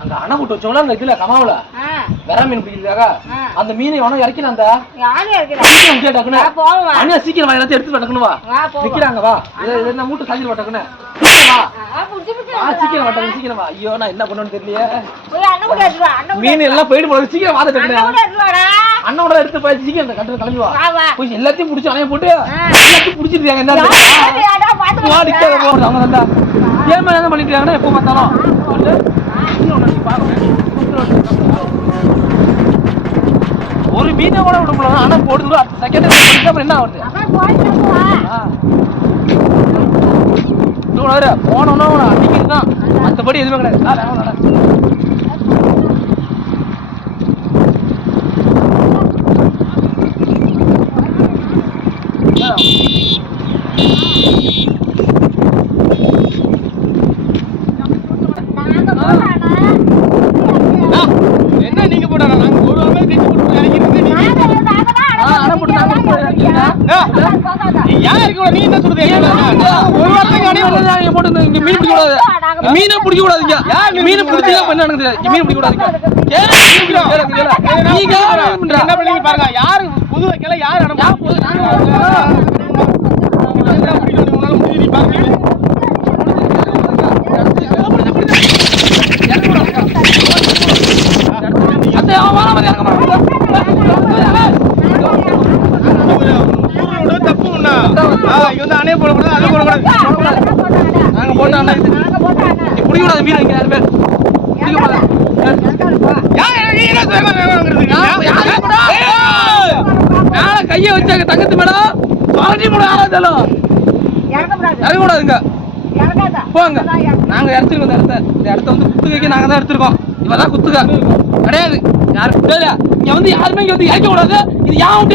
அங்க அணை போட்டு வச்சோம்ல அந்த இதுல கமாவுல. வெற மீன் பிடிக்கிறதுக்காக. அந்த மீனை எவனோ இறக்கினா அந்த. அண்ணா சீக்கிரம் வா எல்லாத்தையும் எடுத்து டக்குன்னு வா. வா போவோம். நிக்கிறாங்க வா. என்ன மூட்டை டக்குன்னு. சீக்கிரம் வா ஆ, புடிச்சு புடிச்சு. வா சீக்கிரம் வா ஐயோ நான் என்ன அண்ணன் கூட மீன் எல்லாம் போயிட்டு சீக்கிரம் வாத அண்ணன் டக்குன்னு கூட எடுத்து வாடா. அண்ணனோட எடுத்து போய் சீக்கிரம் அந்த கட்டுல கிளம்பி வா. எல்லாத்தையும் பிடிச்சி அணைய போட்டு. எல்லாத்தையும் பிடிச்சிருக்காங்க என்ன யாரு யாரா பாத்து அவங்க தான் கேமரா என்ன பண்ணிட்டு எப்போ பார்த்தாலும்? சொல்லு. பாருங்க. ஒரு மீனை கூட விட முடியல. ஆனா போடுது அடுத்த செகண்ட் அப்புறம் என்ன ஆகுது? அப்புறம் வேற போனோம்னா அவனை அடிக்கிறது தான். மற்றபடி எதுவுமே கிடையாது. ஆ, வேணாம், வேணாம். ஆ. நாங்க போறானா என்ன நீங்க போடா நாங்க ஒரு வாரம் கட்டி போட்டு இறங்கிட்டு நீங்க நாங்க நாங்க தான் ஆ, அணை போட்டு நாங்க போட்டு இறக்கிட்டா? யார் இருக்க கூட நீ என்ன சொல்றது ஒரு வாரத்துக்கு அடி இங்க போட்டு இங்க மீன் பிடிக்க கூடாது மீனை பிடிக்க கூடாதுங்க மீன் பிடிச்சா பண்ண எனக்கு மீன் பிடிக்க கூடாதுங்க கேளு, மீன் பிடிக்க கேளு, கேளு. நீ கேளு, என்ன பண்ணீங்க பாருங்க யாரு புது வைக்கல யார் புது- போடக்கூடாது அதை போடக்கூடாது நாங்க போட்ட அண்ணா இது. நீ பிடிக்க கூடாது மீன் இங்க யாருமே பிடிக்க கூடாது கைய வச்சாங்க தங்கத்து மேடம். தொலைஞ்சி மூணு ஆறாச்சாலும் இறங்க கூடாதுங்க போங்க. நாங்க எடுத்துருக்கோம் இந்த இடத்த இந்த இடத்த வந்து குத்துகைக்கு நாங்க தான் எடுத்திருக்கோம். இவதான் குத்துக. கிடையாது. யாருக்கு புரியாதா இங்க வந்து யாருமே இங்க வந்து இறக்க கூடாது. இது யான்